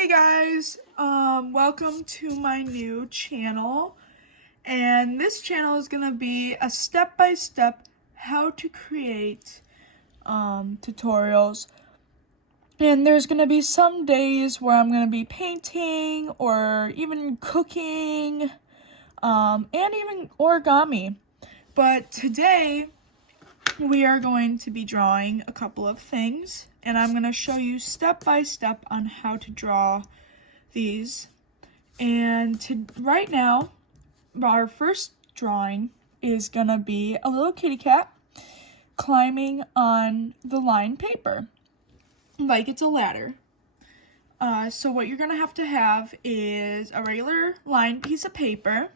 Hey guys, welcome to my new channel, and this channel is gonna be a step-by-step how to create tutorials. And there's gonna be some days where I'm gonna be painting or even cooking, and even origami. But today we are going to be drawing a couple of things, and I'm going to show you step by step on how to draw these. And right now, our first drawing is going to be a little kitty cat climbing on the lined paper, like it's a ladder. So what you're going to have is a regular lined piece of paper,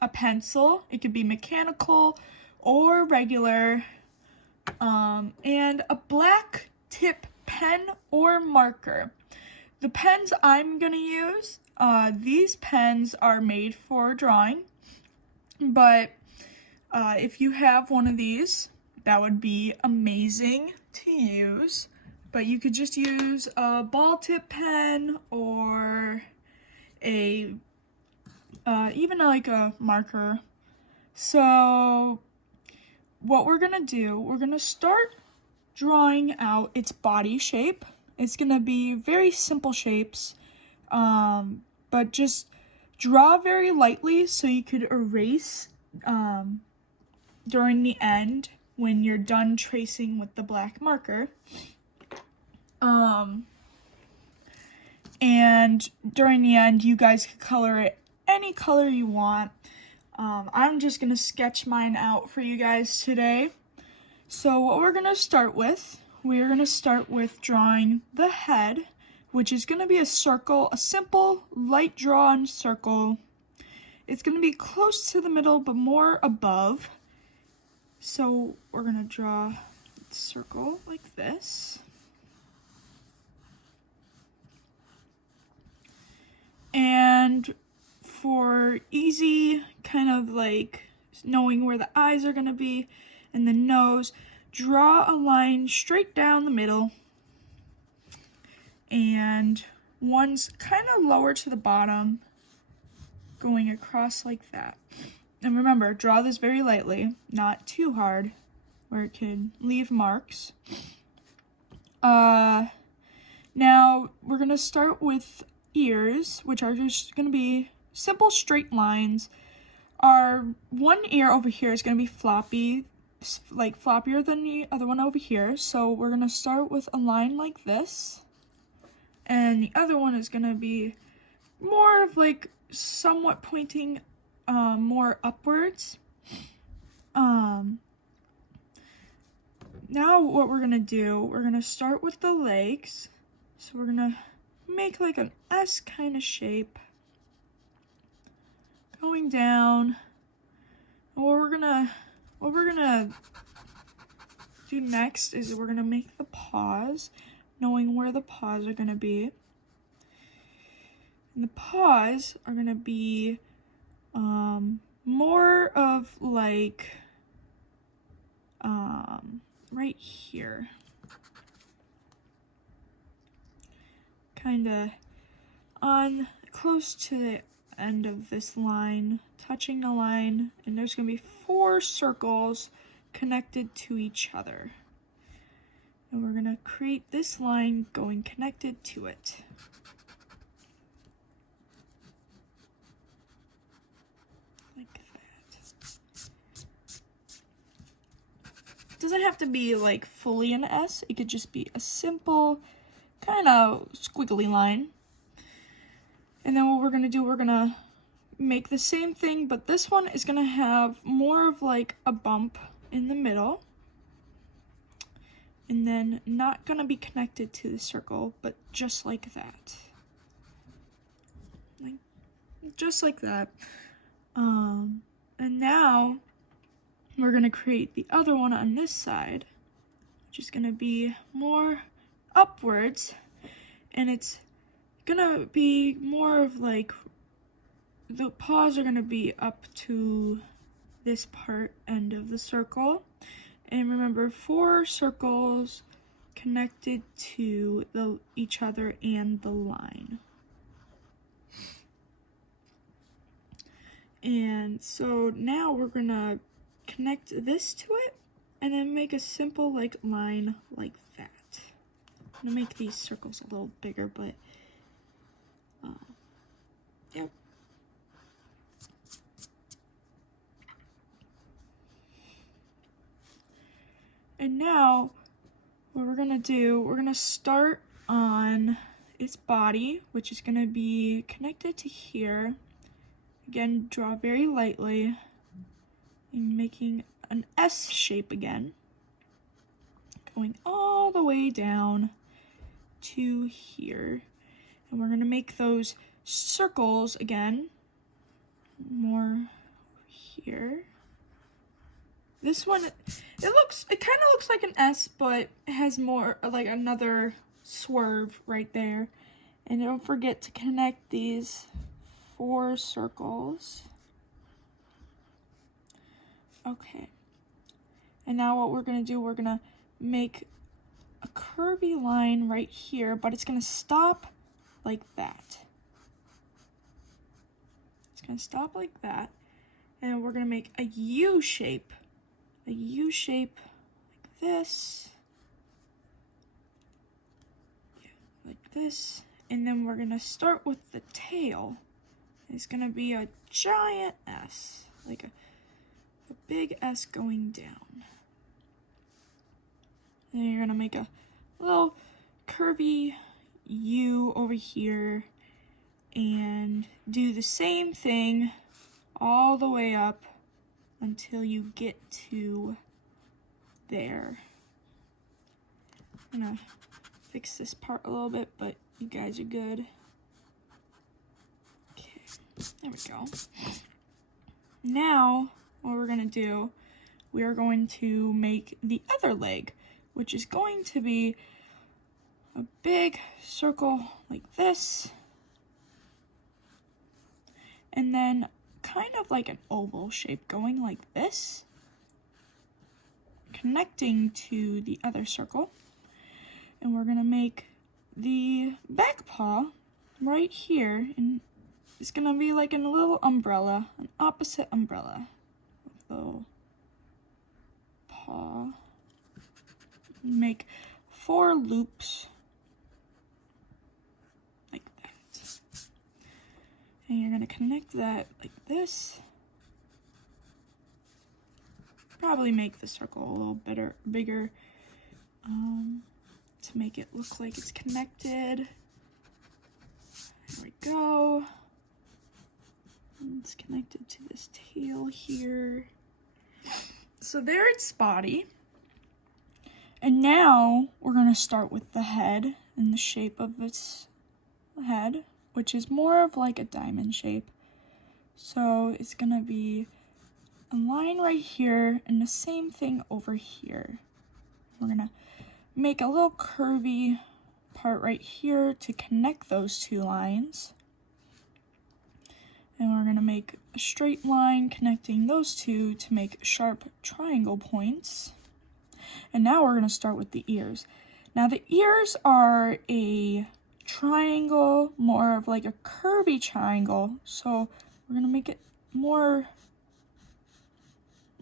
a pencil, it could be mechanical or regular, and a black tip pen or marker. The pens I'm going to use, these pens are made for drawing, but if you have one of these, that would be amazing to use. But you could just use a ball tip pen or a even like a marker. So what we're gonna do, we're gonna start drawing out its body shape. It's gonna be very simple shapes, but just draw very lightly so you could erase during the end when you're done tracing with the black marker. And during the end, you guys can color it any color you want. I'm just going to sketch mine out for you guys today. So what we're going to start with, we're going to start with drawing the head, which is going to be a circle, a simple light drawn circle. It's going to be close to the middle, but more above. So we're going to draw a circle like this. And for easy kind of like knowing where the eyes are going to be and the nose, draw a line straight down the middle, and one's kind of lower to the bottom going across like that. And remember, draw this very lightly, not too hard where it can leave marks. Now we're going to start with ears, which are just going to be simple straight lines. Our one ear over here is going to be floppy, like floppier than the other one over here. So we're going to start with a line like this. And the other one is going to be more of like somewhat pointing more upwards. Now what we're going to do, we're going to start with the legs. So we're going to make like an S kind of shape going down. And what we're gonna do next is we're gonna make the paws, knowing where the paws are gonna be. And the paws are gonna be more of like right here. Kind of on close to the end of this line, touching the line, and there's going to be 4 circles connected to each other. And we're going to create this line going connected to it. Like that. It doesn't have to be like fully an S, it could just be a simple kind of squiggly line. And then what we're going to do, we're going to make the same thing, but this one is going to have more of like a bump in the middle. And then not going to be connected to the circle, but just like that. Like, just like that. And now we're going to create the other one on this side, which is going to be more upwards, and it's gonna be more of like the paws are gonna be up to this part end of the circle. And remember, 4 circles connected to each other and the line. And so now we're gonna connect this to it and then make a simple like line like that. I'm gonna make these circles a little bigger, but yep. And now what we're gonna do, we're gonna start on its body, which is gonna be connected to here. Again, draw very lightly and making an S shape again, going all the way down to here. And we're gonna make those circles again, more here. This one, it kind of looks like an S, but it has more like another swerve right there. And don't forget to connect these 4 circles. Okay. And now what we're gonna do, we're gonna make a curvy line right here, but it's gonna stop like that. It's gonna stop like that. And we're gonna make a U shape. A U shape like this. Yeah, like this. And then we're gonna start with the tail. It's gonna be a giant S, like a big S going down. And then you're gonna make a little curvy U over here and do the same thing all the way up until you get to there. I'm gonna fix this part a little bit, but you guys are good. Okay, there we go. Now, what we're gonna do, we are going to make the other leg, which is going to be a big circle like this, and then kind of like an oval shape going like this, connecting to the other circle. And we're gonna make the back paw right here, and it's gonna be like a little umbrella, an opposite umbrella. Little paw. Make 4 loops like that. And you're gonna connect that like this. Probably make the circle a little bigger to make it look like it's connected. There we go. And it's connected to this tail here. So there it's body. And now we're gonna start with the head and the shape of its head, which is more of like a diamond shape. So it's gonna be a line right here and the same thing over here. We're gonna make a little curvy part right here to connect those 2 lines. And we're gonna make a straight line connecting those 2 to make sharp triangle points. And now we're gonna start with the ears. Now the ears are a triangle, more of like a curvy triangle. So we're gonna make it more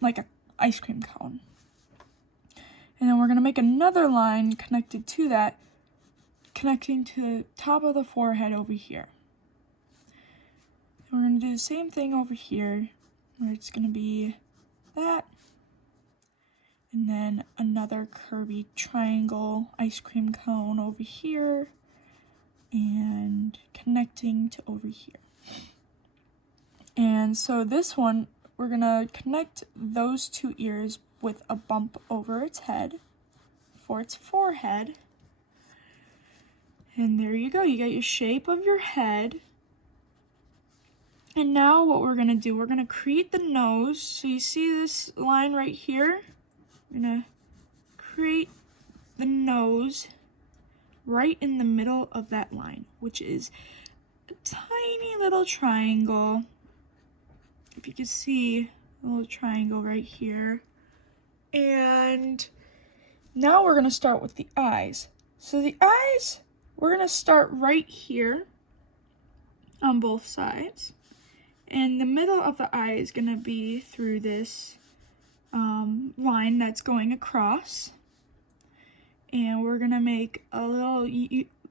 like an ice cream cone. And then we're gonna make another line connected to that, connecting to the top of the forehead over here. And we're gonna do the same thing over here, where it's gonna be that, and then another curvy triangle ice cream cone over here, and connecting to over here. And so this one, we're gonna connect those 2 ears with a bump over its head for its forehead. And there you go, you got your shape of your head. And now what we're gonna do, we're gonna create the nose. So you see this line right here? We're gonna create the nose right in the middle of that line, which is a tiny little triangle. If you can see a little triangle right here. And Now we're gonna start with the eyes. So the eyes, we're gonna start right here on both sides. And the middle of the eye is gonna be through this line that's going across. And we're gonna make a little,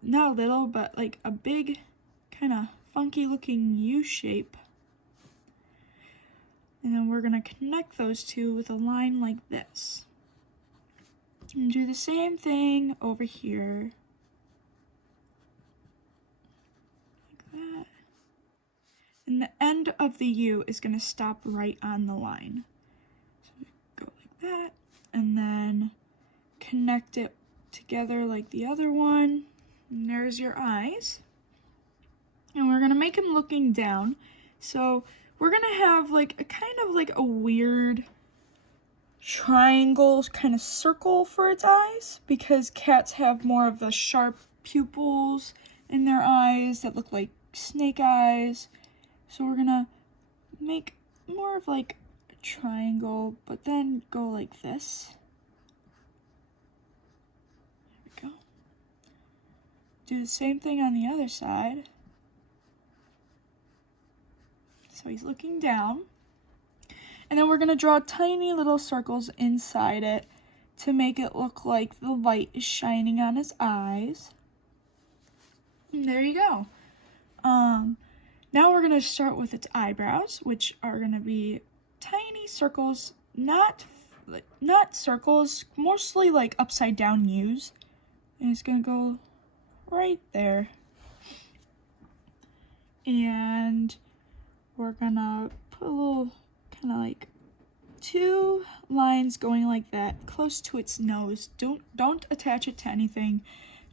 not a little, but like a big kind of funky looking U shape. And then we're gonna connect those two with a line like this. And do the same thing over here. Like that. And the end of the U is gonna stop right on the line. So we go like that, and then connect it together like the other one. And there's your eyes. And we're gonna make him looking down. So we're gonna have like a kind of like a weird triangle kind of circle for its eyes, because cats have more of the sharp pupils in their eyes that look like snake eyes. So we're gonna make more of like a triangle, but then go like this. There we go. Do the same thing on the other side. So he's looking down. And then we're gonna draw tiny little circles inside it to make it look like the light is shining on his eyes. And there you go. Now we're gonna start with its eyebrows, which are gonna be tiny circles, not circles, mostly like upside down U's. And it's gonna go right there. And we're gonna put a little kind of like 2 lines going like that close to its nose. Don't attach it to anything.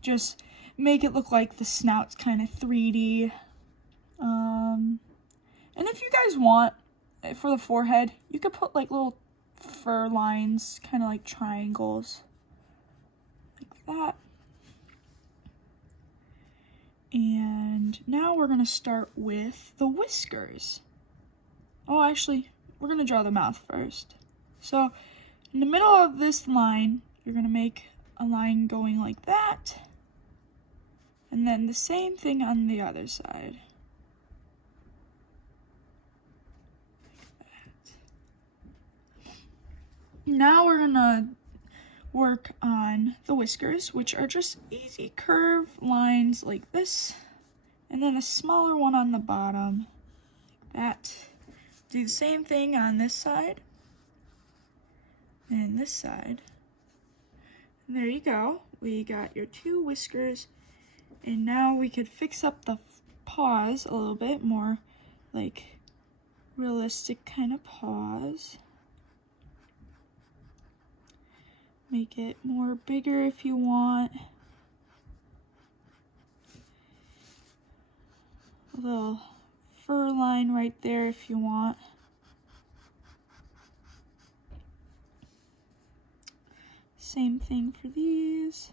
Just make it look like the snout's kind of 3D. And if you guys want, for the forehead, you could put like little fur lines, kind of like triangles, like that. And now we're gonna start with the whiskers. Oh, actually, we're gonna draw the mouth first. So in the middle of this line, you're gonna make a line going like that. And then the same thing on the other side. Now we're gonna work on the whiskers, which are just easy curved lines like this, and then a smaller one on the bottom, like that. Do the same thing on this side and this side. And there you go. We got your 2 whiskers, and now we could fix up the paws a little bit more, like realistic kind of paws. Make it more bigger if you want. A little fur line right there if you want. Same thing for these.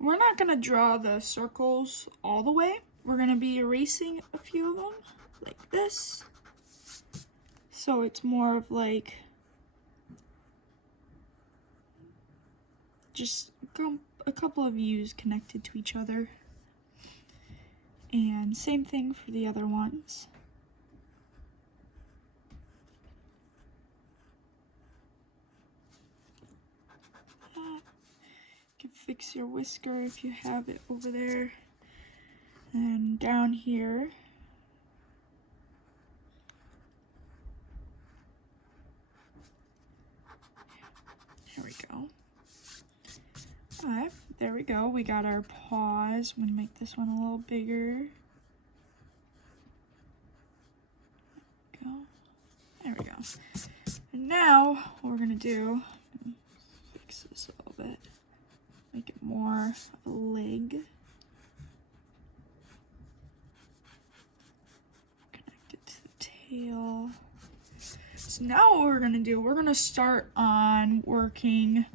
We're not going to draw the circles all the way. We're going to be erasing a few of them like this. So it's more of like just a couple of U's connected to each other. And same thing for the other ones. You can fix your whisker if you have it over there. And down here, there we go. Alright, there we go. We got our paws. I'm going to make this one a little bigger. There we go. And now, what we're going to do, fix this a little bit, make it more of a leg. Connect it to the tail. So now what we're going to do, we're going to start on working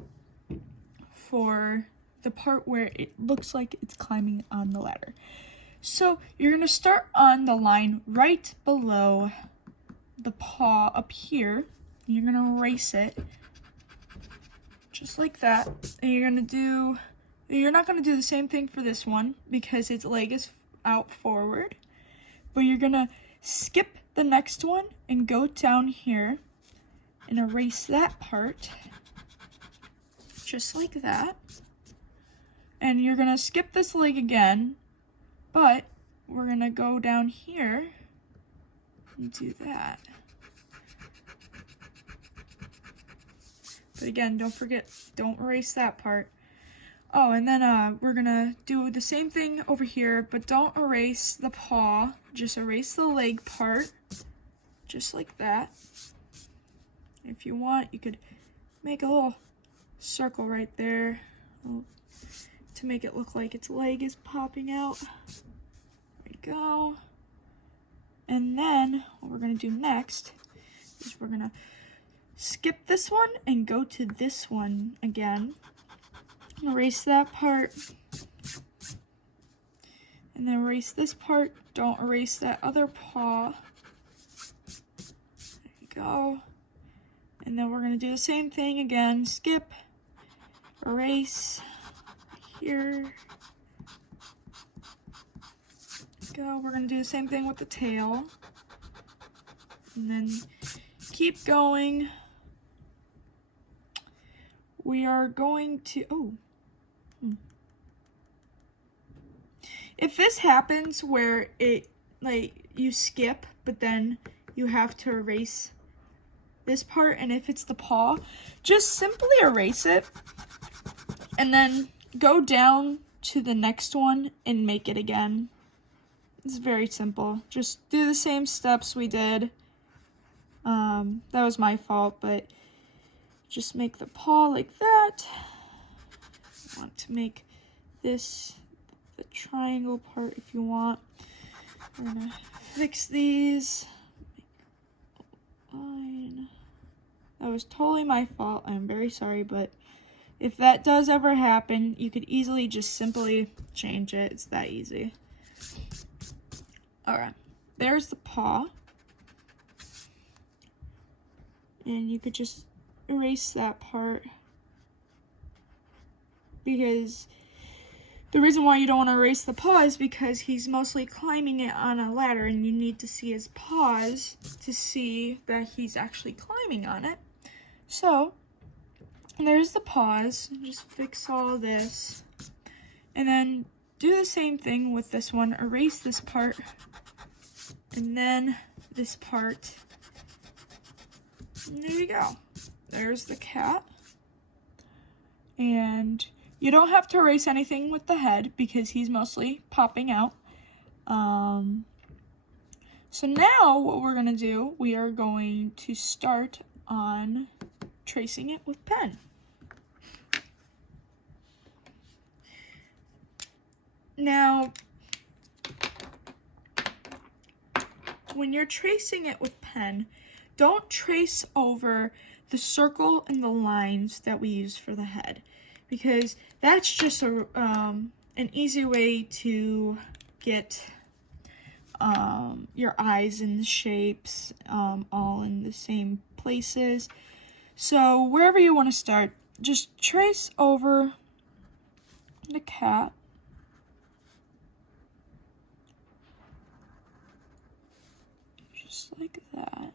for the part where it looks like it's climbing on the ladder. So you're going to start on the line right below the paw up here. You're going to erase it just like that. And you're not going to do the same thing for this one because its leg is out forward. But you're going to skip the next one and go down here and erase that part just like that. And you're going to skip this leg again, but we're going to go down here and do that. But again, don't forget, don't erase that part. Oh, and then we're going to do the same thing over here, but don't erase the paw. Just erase the leg part, just like that. If you want, you could make a little circle right there to make it look like its leg is popping out. There we go. And then what we're going to do next is we're going to skip this one and go to this one again. Erase that part. And then erase this part. Don't erase that other paw. There you go. And then we're going to do the same thing again. Skip, erase, here. Go. We're going to do the same thing with the tail. And then keep going. We are going to, if this happens where it, like, you skip, but then you have to erase this part, and if it's the paw, just simply erase it and then go down to the next one and make it again. It's very simple. Just do the same steps we did. That was my fault, but just make the paw like that. I want to make this the triangle part if you want. We're gonna fix these. Line. That was totally my fault. I'm very sorry, but if that does ever happen, you could easily just simply change it. It's that easy. Alright, there's the paw. And you could just erase that part, because the reason why you don't want to erase the paw is because he's mostly climbing it on a ladder, and you need to see his paws to see that he's actually climbing on it. So there's the paws. Just fix all this, and then do the same thing with this one. Erase this part, and then this part. And there you go. There's the cat. And you don't have to erase anything with the head because he's mostly popping out. So now what we're going to do, we are going to start on tracing it with pen. Now, when you're tracing it with pen, don't trace over the circle and the lines that we use for the head, because that's just an easy way to get your eyes and the shapes all in the same places. So wherever you want to start, just trace over the cat. Just like that.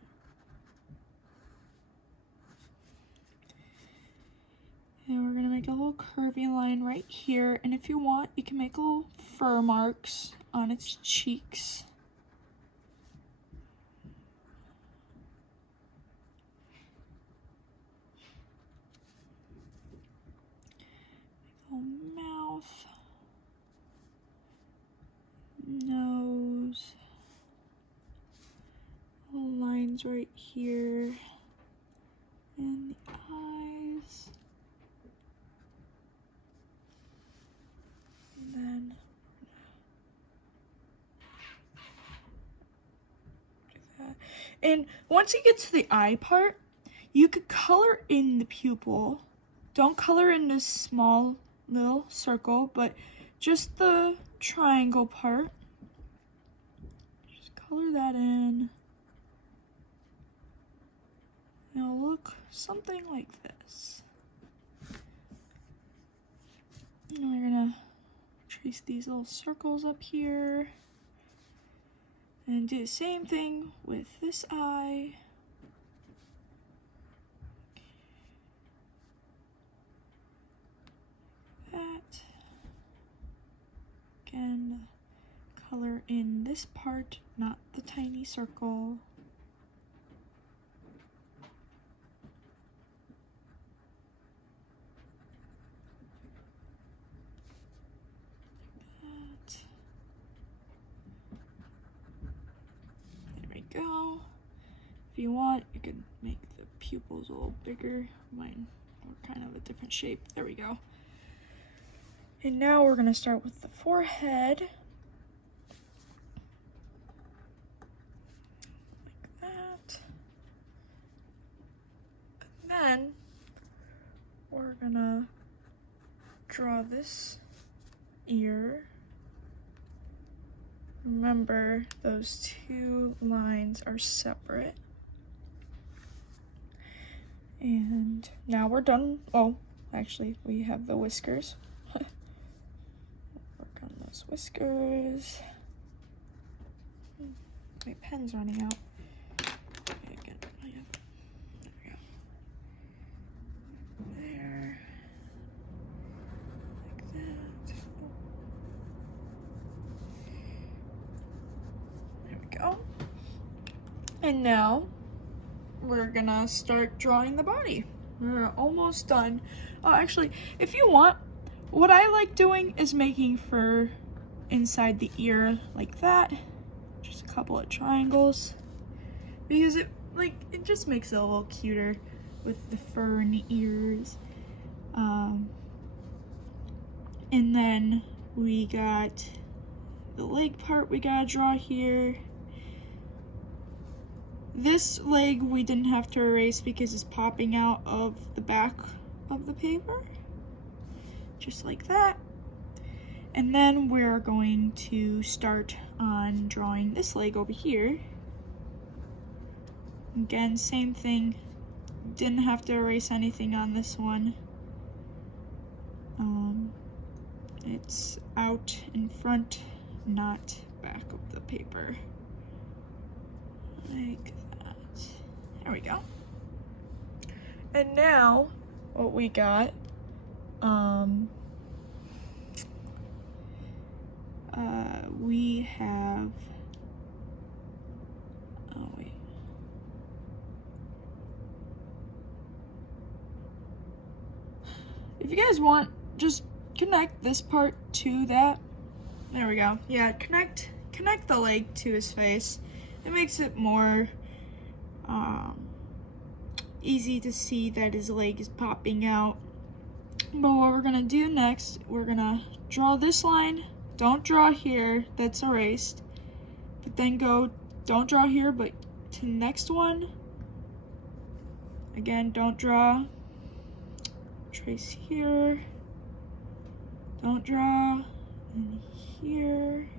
And we're going to make a little curvy line right here. And if you want, you can make little fur marks on its cheeks. Make a little mouth. Nose. Little lines right here. And the eyes. Then do that. And once you get to the eye part, you could color in the pupil. Don't color in this small little circle, but just the triangle part. color that in. It'll look something like this. And we're gonna trace these little circles up here. And do the same thing with this eye. That. Again, color in this part, not the tiny circle. Go. If you want, you can make the pupils a little bigger. Mine are kind of a different shape. There we go. And now we're gonna start with the forehead. Like that. And then we're gonna draw this ear. Remember, those two lines are separate. And now we're done. Oh, actually, we have the whiskers. Work on those whiskers. My pen's running out. Okay, again, there we go. There. Like that. Go. And now we're gonna start drawing the body. We're almost done. Oh, actually, if you want, what I like doing is making fur inside the ear like that. Just a couple of triangles. Because it just makes it a little cuter with the fur and the ears. And then we got the leg part we gotta draw here. This leg we didn't have to erase because it's popping out of the back of the paper. Just like that. And then we're going to start on drawing this leg over here. Again, same thing. Didn't have to erase anything on this one. It's out in front, not back of the paper. Like that. There we go. And now, what we got, we have, oh wait. If you guys want, just connect this part to that. There we go. Yeah, connect the leg to his face. It makes it more easy to see that his leg is popping out. But what we're gonna do next, we're gonna draw this line. Don't draw here, that's erased. But then don't draw here, but to the next one. Again, don't draw. Trace here. Don't draw. And here.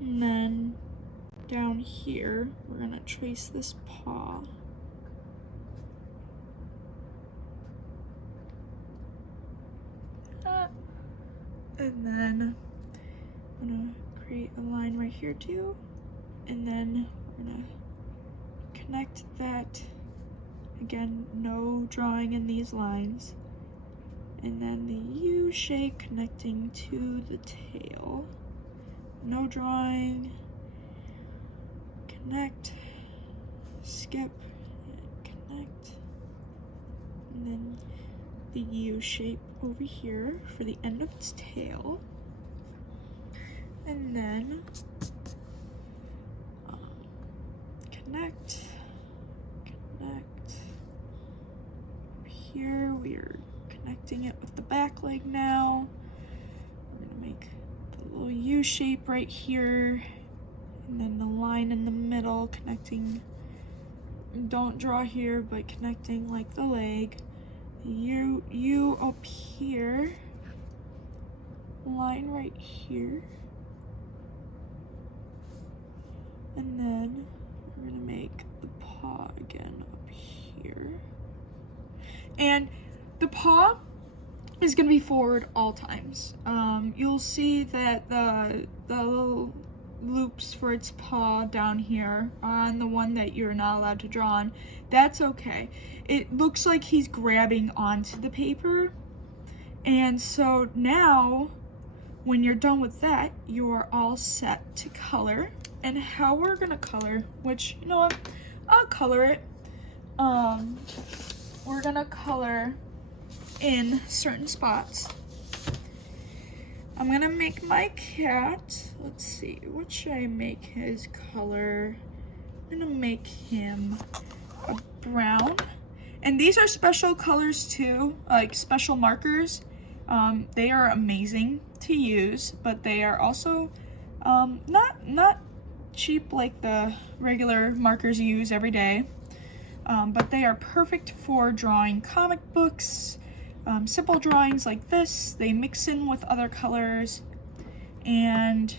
And then down here, we're gonna trace this paw. And then I'm gonna create a line right here too. And then we're gonna connect that. Again, no drawing in these lines. And then the U shape connecting to the tail. No drawing. Connect, skip, connect. And then the U shape over here for the end of its tail. And then connect. Here we are connecting it with the back leg now. We're gonna make the little U shape right here, and then the line in the middle connecting. Don't draw here, but connecting like the leg. U up here, line right here, And then we're gonna make the paw again up here. And the paw is gonna be forward all times. You'll see that the little loops for its paw down here on the one that you're not allowed to draw on, that's okay. It looks like he's grabbing onto the paper. And so now, when you're done with that, you are all set to color. And how we're gonna color, which, you know what, I'll color it. We're gonna color in certain spots. I'm gonna make my cat, let's see, what should I make his color? I'm gonna make him a brown. And these are special colors too, like special markers. They are amazing to use, but they are also not cheap like the regular markers you use every day. But they are perfect for drawing comic books, simple drawings like this. They mix in with other colors. And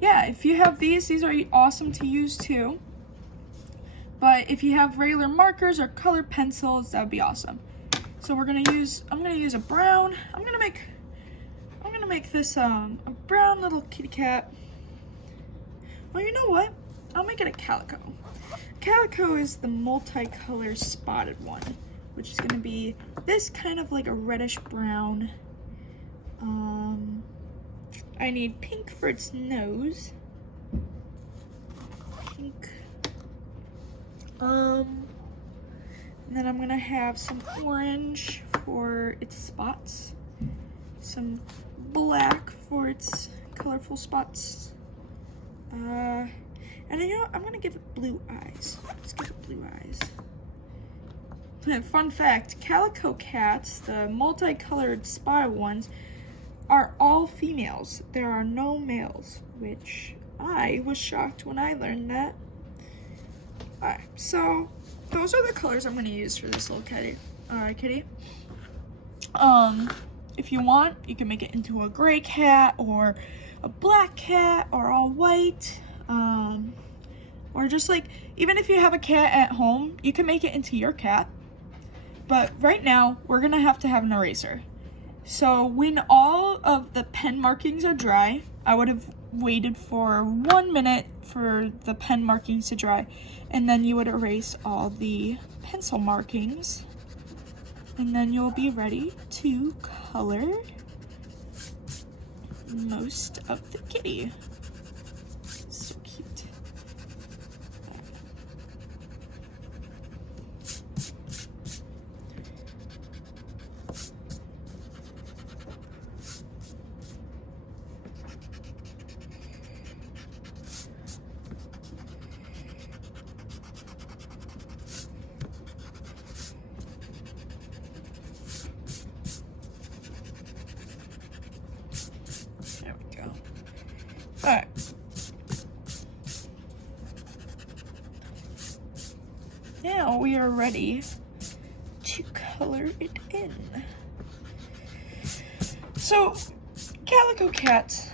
yeah, if you have these are awesome to use too. But if you have regular markers or colored pencils, that would be awesome. So I'm gonna use a brown. I'm gonna make this a brown little kitty cat. Well, you know what? I'll make it a calico. Calico is the multicolor spotted one, which is gonna be this kind of like a reddish brown. I need pink for its nose. Pink. And then I'm gonna have some orange for its spots, some black for its colorful spots. And you know what? I'm gonna give it blue eyes. Let's give it blue eyes. Fun fact, calico cats, the multicolored spotted ones, are all females. There are no males, which I was shocked when I learned that. Alright, so those are the colors I'm gonna use for this little kitty. If you want, you can make it into a gray cat or a black cat or all white. Or just like, even if you have a cat at home, you can make it into your cat. But right now, we're gonna have to have an eraser. So when all of the pen markings are dry, I would have waited for 1 minute for the pen markings to dry, and then you would erase all the pencil markings, and then you'll be ready to color most of the kitty. So cute. There we go. All right. Now we are ready to color it in. So, calico cats,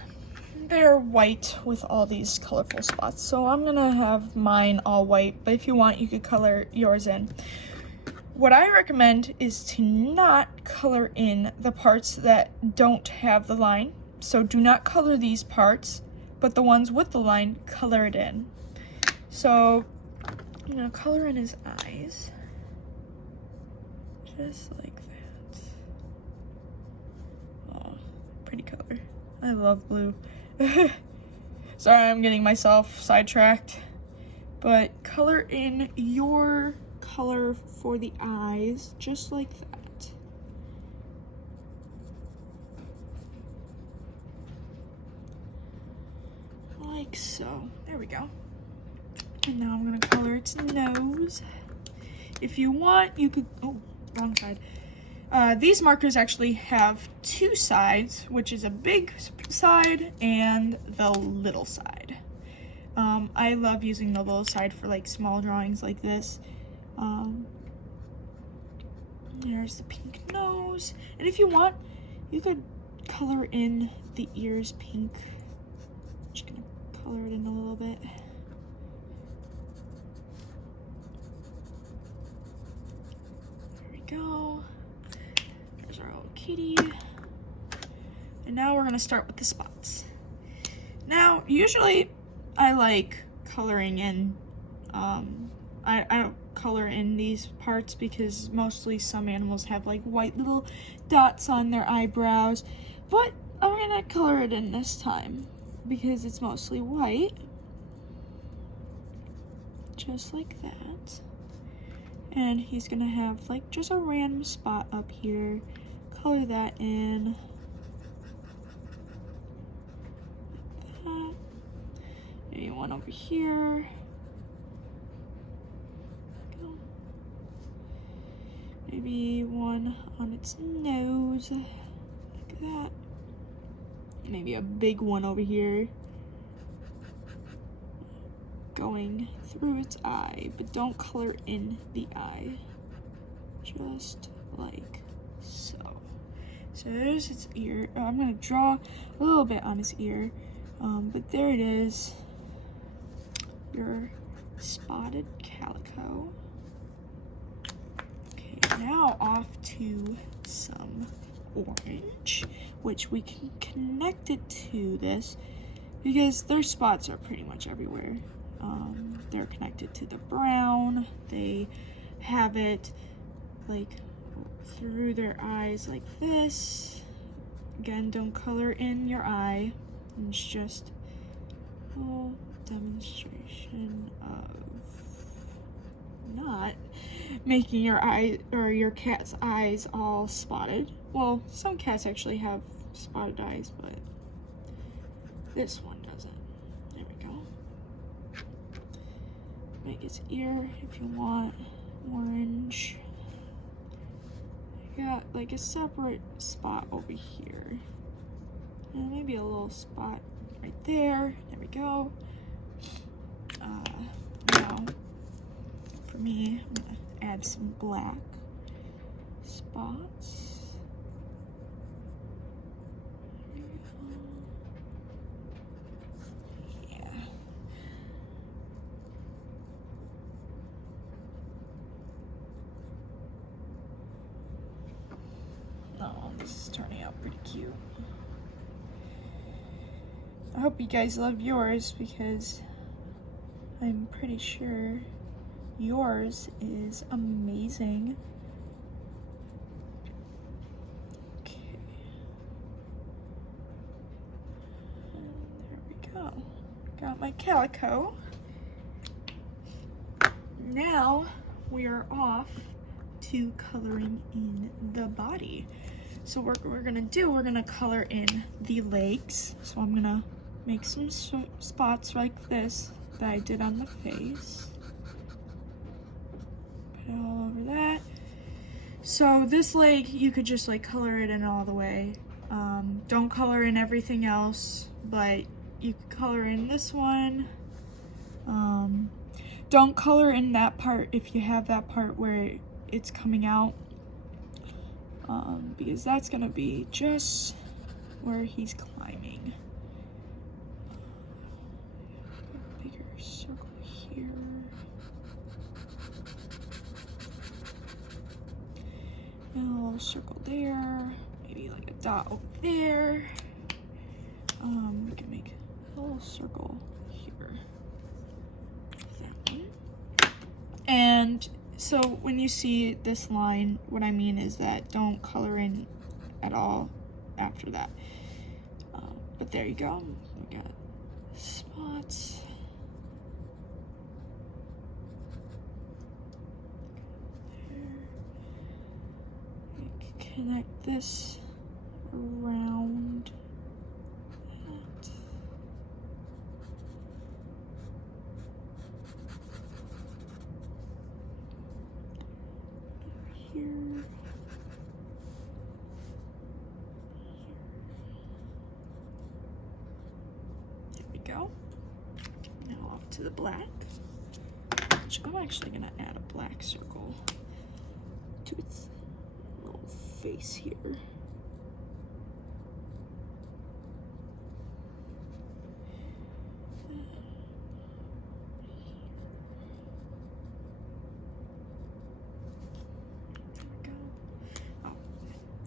they're white with all these colorful spots. So I'm gonna have mine all white, but if you want, you could color yours in. What I recommend is to not color in the parts that don't have the line. So do not color these parts, but the ones with the line, color it in. So I'm gonna color in his eyes, just like that. Oh, pretty color. I love blue. Sorry, I'm getting myself sidetracked. But color in your color for the eyes, just like that. Like so. There we go. And now I'm gonna color its nose. If you want, you could, oh, wrong side. These markers actually have two sides, which is a big side and the little side. I love using the little side for like small drawings like this. There's the pink nose. And if you want, you could color in the ears pink. Just gonna color it in a little bit. kitty. And now we're gonna start with the spots. Now, usually I like coloring in, I don't color in these parts because mostly some animals have like white little dots on their eyebrows, but I'm gonna color it in this time because it's mostly white. Just like that. And he's gonna have like just a random spot up here. Color that in. Like that. Maybe one over here. Go. Maybe one on its nose. Like that. Maybe a big one over here. Going through its eye, but don't color in the eye. Just like so. So there's its ear. I'm gonna draw a little bit on its ear, but there it is. Your spotted calico. Okay, now off to some orange, which we can connect it to this because their spots are pretty much everywhere. They're connected to the brown. They have it like through their eyes like this. Again, don't color in your eye. It's just a little demonstration of not making your eye or your cat's eyes all spotted. Well, some cats actually have spotted eyes, but this one doesn't. There we go. Make its ear if you want orange. I got like a separate spot over here. And maybe a little spot right there. There we go. Now, for me, I'm gonna add some black spots. Oh, this is turning out pretty cute. I hope you guys love yours because I'm pretty sure yours is amazing. Okay. And there we go. Got my calico. Now we are off to coloring in the body. So what we're gonna do, we're gonna color in the legs. So I'm gonna make some spots like this that I did on the face. Put it all over that. So this leg, you could just like color it in all the way. Don't color in everything else, but you could color in this one. Don't color in that part if you have that part where it's coming out. Because that's gonna be just where he's climbing. A bigger circle here. And a little circle there. Maybe like a dot over there. We can make a little circle here. That one. And so when you see this line, what I mean is that don't color in at all after that. But there you go. We got spots. There. We can connect this around that. Here. There we go. Now off to the black, which I'm actually gonna add a black circle to its little face here.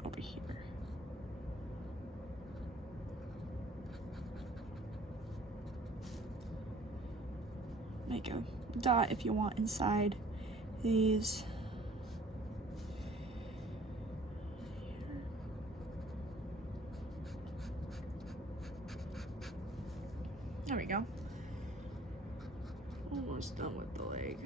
Over here. dot if you want inside these. There we go. Almost done with the leg.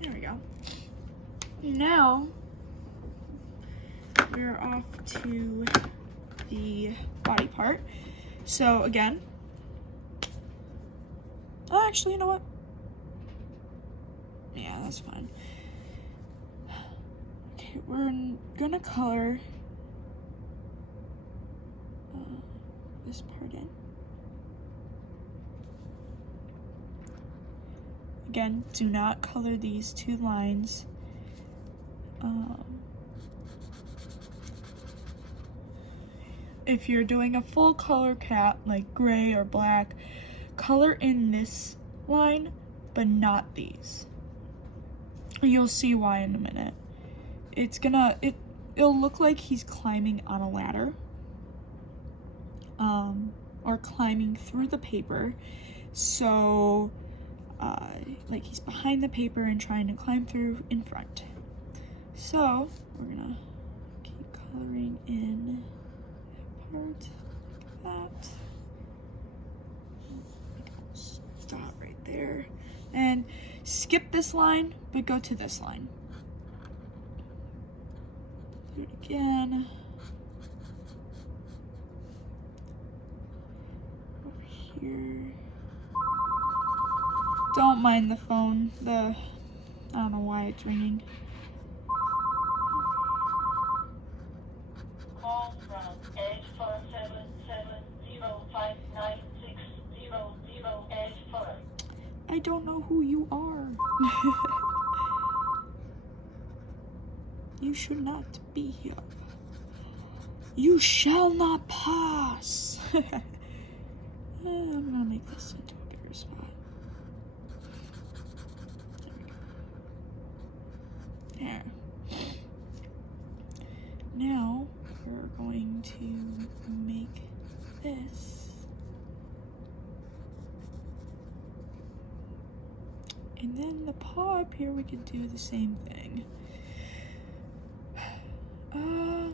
There we go. Now we're off to the body part. So again, oh, actually, you know what? Yeah, that's fine. Okay, we're gonna color this part in. Again, do not color these two lines. If you're doing a full color cat, like gray or black, color in this line, but not these. You'll see why in a minute. It'll look like he's climbing on a ladder, or climbing through the paper. So, like he's behind the paper and trying to climb through in front. So, we're gonna keep coloring in part like that. Stop right there. And skip this line, but go to this line. Do it again. Over here. Don't mind the phone. I don't know why it's ringing. Call from 8477059600084. I don't know who you are. You should not be here. You shall not pass. I'm gonna make this into a bigger spot. There. Now we're going to make this, and then the paw up here we could do the same thing. Yeah.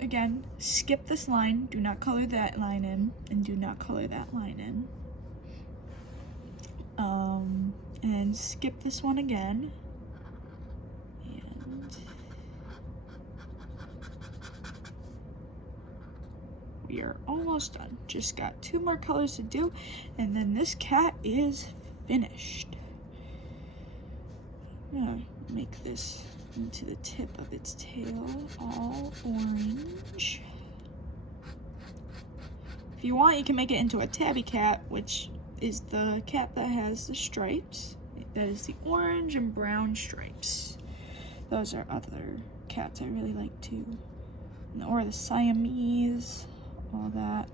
Again, skip this line, do not color that line in, and do not color that line in. And skip this one again. We are almost done. Just got 2 more colors to do, and then this cat is finished. I'm gonna make this into the tip of its tail, all orange. If you want, you can make it into a tabby cat, which is the cat that has the stripes. That is the orange and brown stripes. Those are other cats I really like too. Or the Siamese. All that.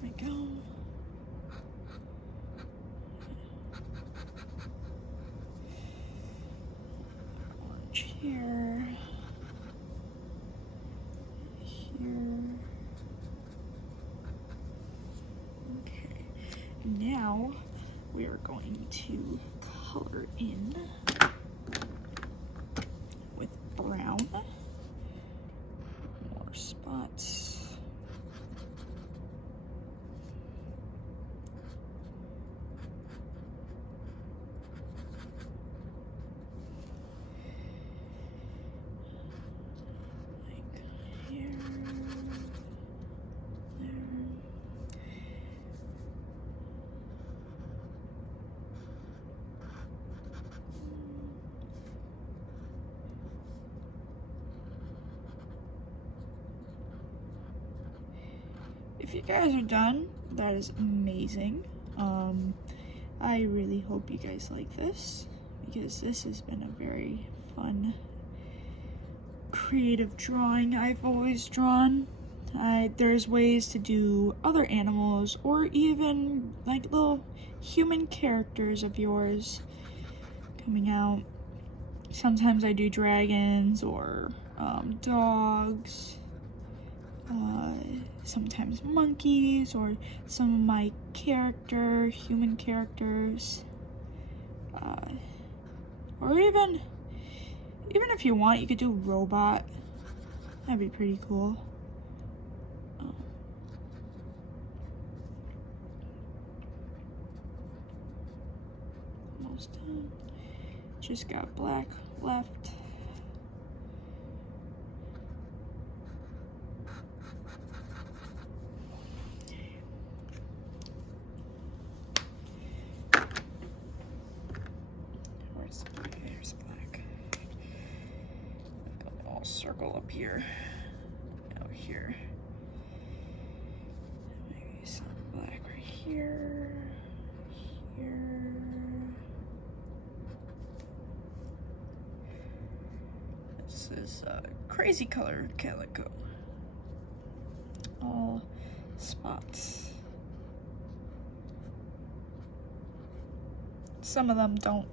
There we go. Orange here. Here. Okay. Now we are going to color in with brown. Spots. Like here, there. If you guys are done, that is amazing. I really hope you guys like this, because this has been a very fun creative drawing I've always drawn. There's ways to do other animals or even like little human characters of yours coming out. Sometimes I do dragons or dogs, sometimes monkeys or some of my human characters, or even if you want, you could do robot. That'd be pretty cool. Almost done. Just got black left. Where's the black? There's black. Got a little circle up here. Out here. Maybe some black right here. Here. This is crazy colored calico. All spots. Some of them don't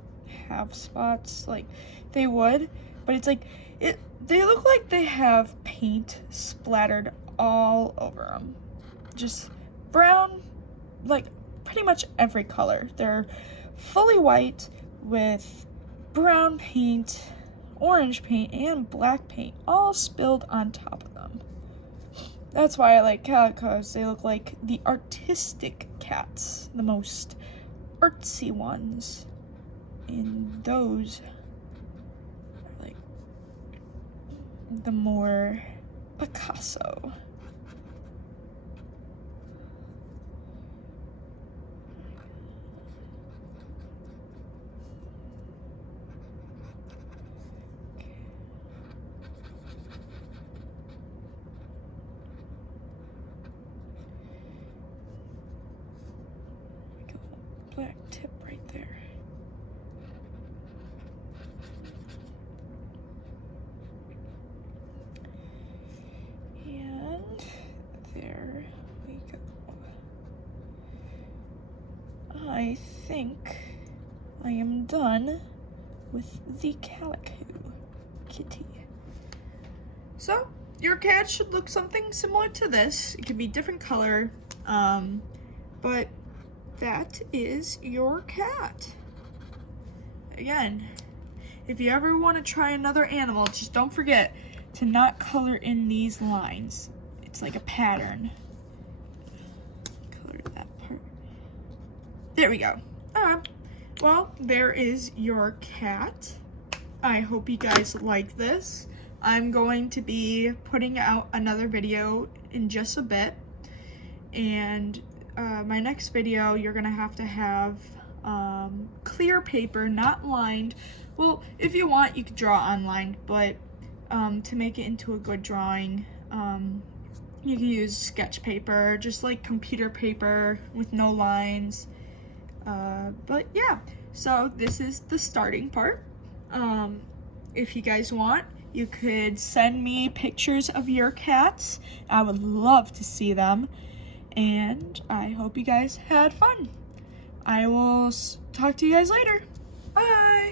have spots, like they would, but it's like they look like they have paint splattered all over them. Just brown, like pretty much every color. They're fully white with brown paint, orange paint, and black paint all spilled on top of them. That's why I like calicos. They look like the artistic cats, the most artsy ones. And those are like the more Picasso. Black tip right there. And there we go. I think I am done with the calico kitty. So your cat should look something similar to this. It could be different color, but that is your cat. Again, if you ever want to try another animal, just don't forget to not color in these lines. It's like a pattern. Color that part. There we go. Well, there is your cat. I hope you guys like this. I'm going to be putting out another video in just a bit. And my next video, you're gonna have to have clear paper, not lined. Well, if you want, you could draw online, but to make it into a good drawing, you can use sketch paper, just like computer paper with no lines. But yeah, so this is the starting part. If you guys want, you could send me pictures of your cats. I would love to see them. And I hope you guys had fun. I will talk to you guys later. Bye!